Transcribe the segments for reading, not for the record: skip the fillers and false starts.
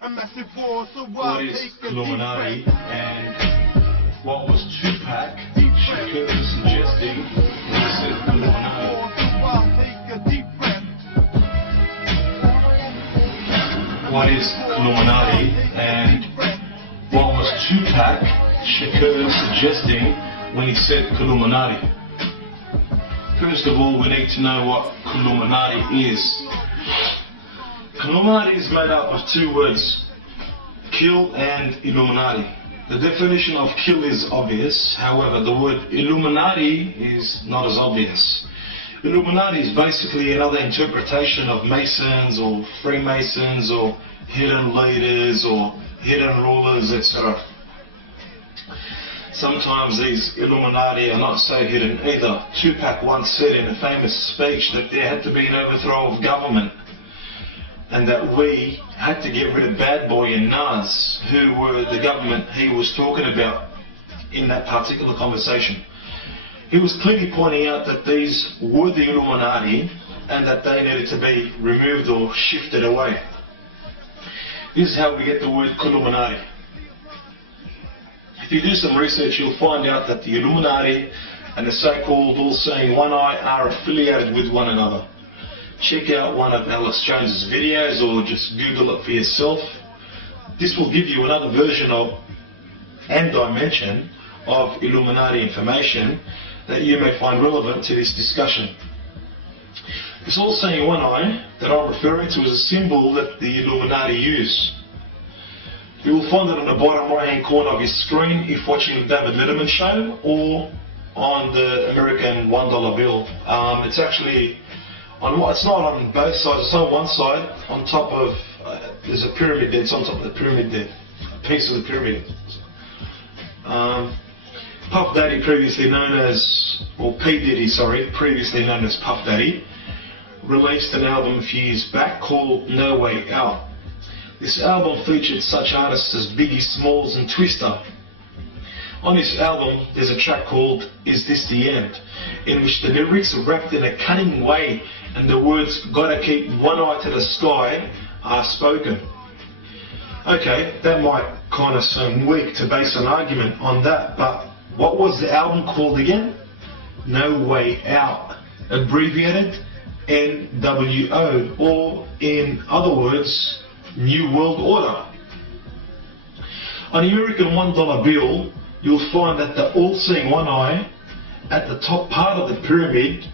What is Illuminati and what was Tupac Shakur suggesting when he said Illuminati? What is Illuminati and what was Tupac Shakur suggesting when he said Illuminati? First of all, we need to know what Illuminati is. Illuminati is made up of two words, kill and Illuminati. The definition of kill is obvious, however the word Illuminati is not as obvious. Illuminati is basically another interpretation of Masons or Freemasons or hidden leaders or hidden rulers, etc. Sometimes these Illuminati are not so hidden either. Tupac once said in a famous speech that there had to be an overthrow of government, and that we had to get rid of Bad Boy and Nas, who were the government he was talking about in that particular conversation. He was clearly pointing out that these were the Illuminati and that they needed to be removed or shifted away. This is how we get the word Illuminati. If you do some research, you'll find out that the Illuminati and the so-called all-seeing One Eye are affiliated with one another. Check out one of Alice Jones's videos or just Google it for yourself. This will give you another version of and dimension of Illuminati information that you may find relevant to this discussion. This all-seeing one eye that I'm referring to is a symbol that the Illuminati use. You will find it on the bottom right-hand corner of your screen if watching the David Letterman show or on the American $1 bill. It's actually it's not on both sides, it's on one side, on top of, there's a pyramid there, it's on top of the pyramid there, a piece of the pyramid. Puff Daddy, previously known as, or P. Diddy, sorry, previously known as Puff Daddy, released an album a few years back called No Way Out. This album featured such artists as Biggie Smalls and Twista. On this album, there's a track called Is This The End, in which the lyrics are rapped in a cunning way and the words "gotta keep one eye to the sky" are spoken. Okay, that might kind of seem weak to base an argument on that, but what was the album called again? No Way Out, abbreviated NWO, or in other words, New World Order. On the American $1 bill, you'll find that the all-seeing one eye at the top part of the pyramid,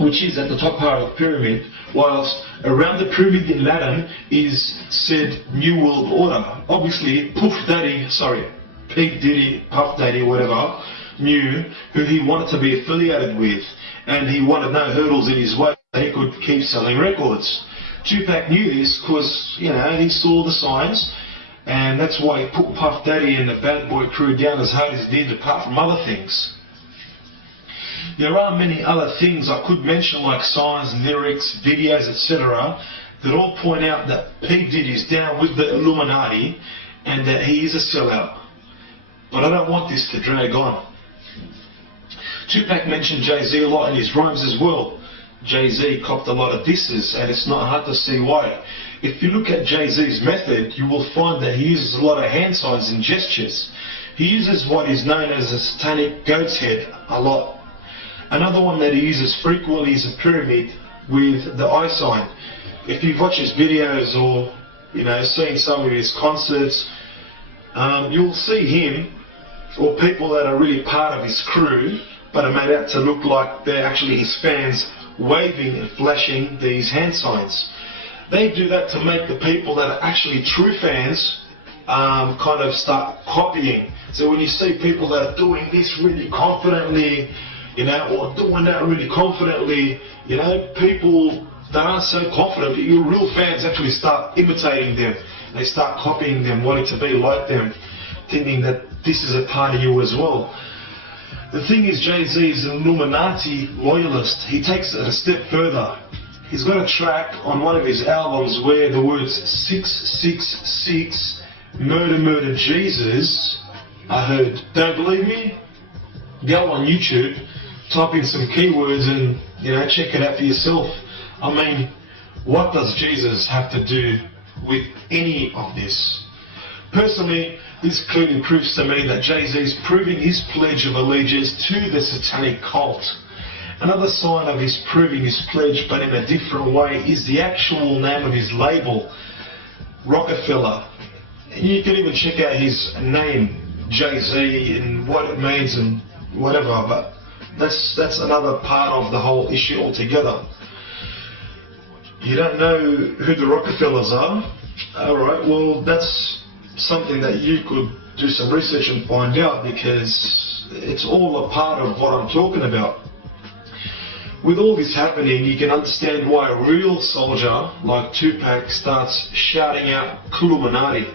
which is at the top part of the pyramid, whilst around the pyramid in Latin is said New World Order. Obviously, P. Diddy, Puff Daddy, whatever, knew who he wanted to be affiliated with, and he wanted no hurdles in his way so he could keep selling records. Tupac knew this because, he saw the signs, and that's why he put Puff Daddy and the Bad Boy crew down as hard as he did, apart from other things. There are many other things I could mention, like signs, lyrics, videos, etc., that all point out that P. Diddy's down with the Illuminati and that he is a sellout. But I don't want this to drag on. Tupac mentioned Jay-Z a lot in his rhymes as well. Jay-Z copped a lot of disses, and it's not hard to see why. If you look at Jay-Z's method, you will find that he uses a lot of hand signs and gestures. He uses what is known as a satanic goat's head a lot. Another one that he uses frequently is a pyramid with the eye sign. If you've watched his videos or, seen some of his concerts, you'll see him or people that are really part of his crew but are made out to look like they're actually his fans waving and flashing these hand signs. They do that to make the people that are actually true fans kind of start copying. So when you see people that are doing this really confidently, or doing that really confidently, people that aren't so confident, your real fans actually start imitating them. They start copying them, wanting to be like them, thinking that this is a part of you as well. The thing is, Jay-Z is an Illuminati loyalist. He takes it a step further. He's got a track on one of his albums where the words 666, murder, murder, Jesus are heard. Don't believe me? Go on YouTube, type in some keywords and, check it out for yourself. I mean, What does Jesus have to do with any of this? Personally, this clearly proves to me that Jay-Z is proving his pledge of allegiance to the satanic cult. Another sign of his proving his pledge, but in a different way, is the actual name of his label, Rockefeller. You can even check out his name, Jay-Z, and what it means and whatever, but that's another part of the whole issue altogether. You don't know who the Rockefellers are? Alright, well, that's something that you could do some research and find out, because it's all a part of what I'm talking about. With all this happening, you can understand why a real soldier like Tupac starts shouting out Illuminati.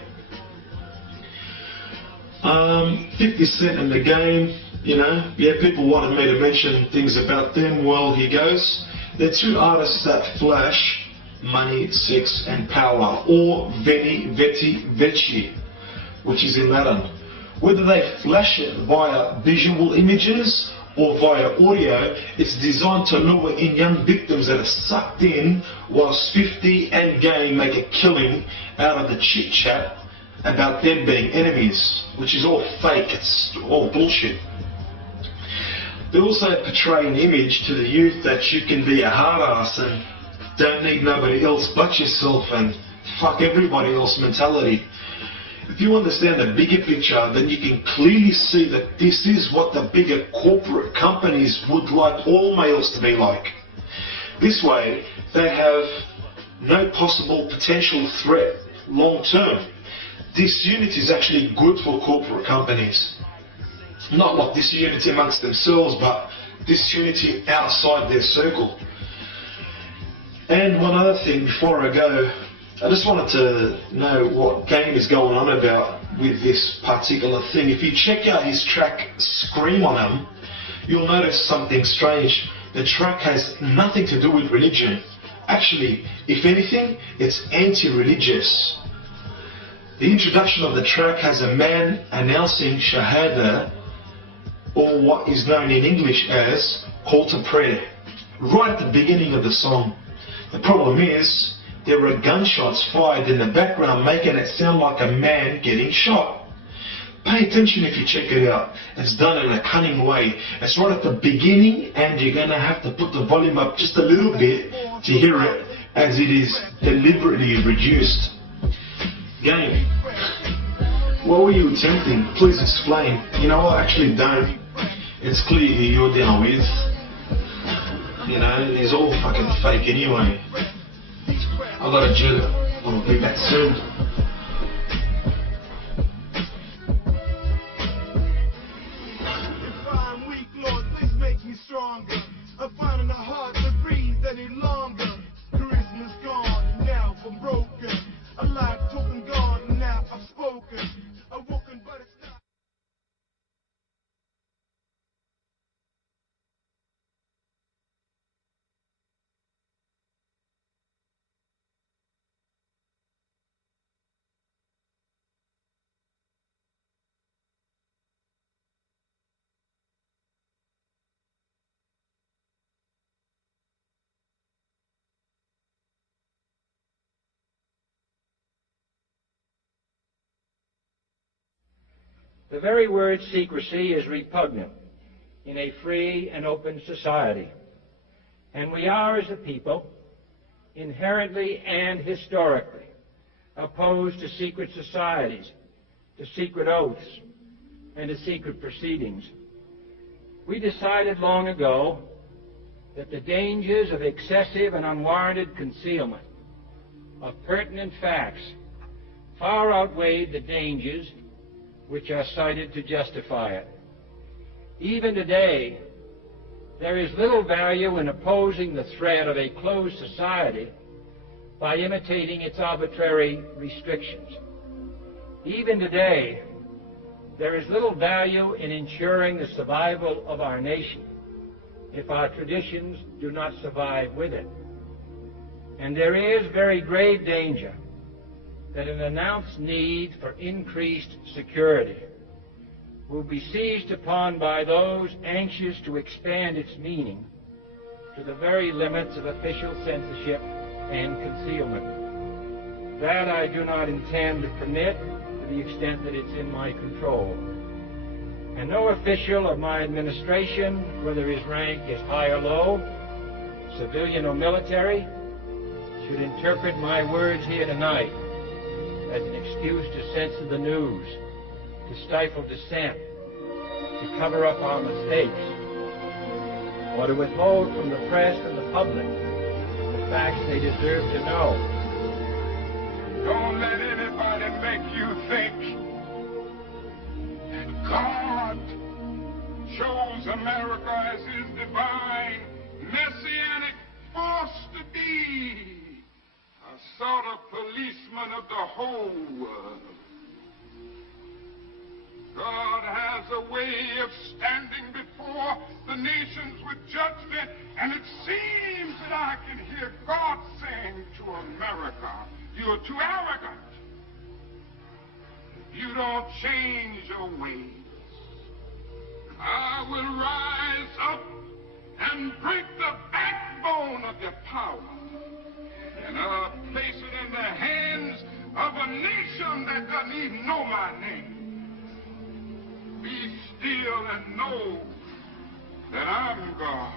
50 Cent in the game, people wanted me to mention things about them. Well, here goes. They're two artists that flash money, sex and power, or veni, veti, veci, which is in Latin. Whether they flash it via visual images or via audio, it's designed to lure in young victims that are sucked in, whilst 50 and Game make a killing out of the chit-chat about them being enemies, which is all fake, it's all bullshit. They also portray an image to the youth that you can be a hard ass and don't need nobody else but yourself and fuck everybody else mentality. If you understand the bigger picture, then you can clearly see that this is what the bigger corporate companies would like all males to be like. This way, they have no possible potential threat long term. Disunity is actually good for corporate companies. Not like disunity amongst themselves, but disunity outside their circle. And one other thing before I go, I just wanted to know what Game is going on about with this particular thing. If you check out his track Scream on him, you'll notice something strange. The track has nothing to do with religion. Actually, if anything, it's anti-religious. The introduction of the track has a man announcing Shahada, or what is known in English as call to prayer, right at the beginning of the song. The problem is, there were gunshots fired in the background, making it sound like a man getting shot. Pay attention if you check it out. It's done in a cunning way. It's right at the beginning, and you're going to have to put the volume up just a little bit to hear it, as it is deliberately reduced. Game, what were you attempting? Please explain. You know what? Actually don't. It's clear who you're down with. It's all fucking fake anyway. I got a jigger. I'll be back soon. If I'm weak, Lord, please make me stronger. I'm finding it hard to breathe any longer. Charisma's gone, now I'm broken. A life token gone, now I've spoken. Awoken, but it's not. The very word secrecy is repugnant in a free and open society. And we are, as a people, inherently and historically opposed to secret societies, to secret oaths, and to secret proceedings. We decided long ago that the dangers of excessive and unwarranted concealment of pertinent facts far outweighed the dangers which are cited to justify it. Even today, there is little value in opposing the threat of a closed society by imitating its arbitrary restrictions. Even today, there is little value in ensuring the survival of our nation if our traditions do not survive with it. And there is very grave danger that an announced need for increased security will be seized upon by those anxious to expand its meaning to the very limits of official censorship and concealment. That I do not intend to permit to the extent that it's in my control. And no official of my administration, whether his rank is high or low, civilian or military, should interpret my words here tonight as an excuse to censor the news, to stifle dissent, to cover up our mistakes, or to withhold from the press and the public the facts they deserve to know. Don't let anybody make you think that God chose America as his divine messianic force to be a sort of policeman of the whole world. God has a way of standing before the nations with judgment, and it seems that I can hear God saying to America, "You're too arrogant. You don't change your ways. I will rise up and break the backbone of your power, and I'll place it in the hands of a nation that doesn't even know my name. Be still and know that I'm God."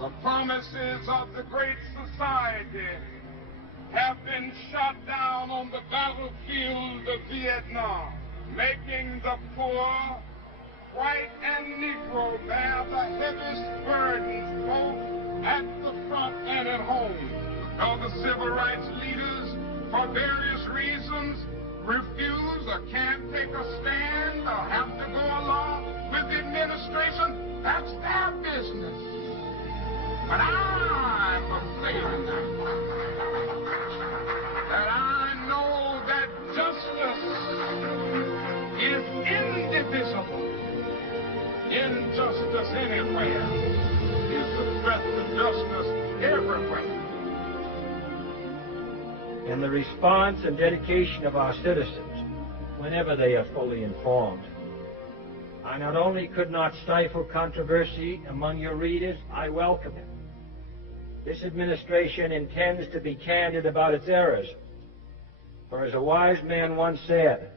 The promises of the great society have been shot down on the battlefield of Vietnam, making the poor, white and Negro, bear the heaviest burdens both at the front and at home. All the civil rights leaders, for various reasons, refuse or can't take a stand or have to go along with the administration. That's their business. But I'm a believer that I know that justice is indivisible. Injustice anywhere is a threat to justice everywhere. And the response and dedication of our citizens, whenever they are fully informed. I not only could not stifle controversy among your readers, I welcome it. This administration intends to be candid about its errors. For as a wise man once said,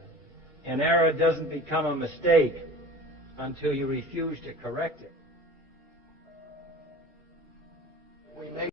an error doesn't become a mistake until you refuse to correct it. We may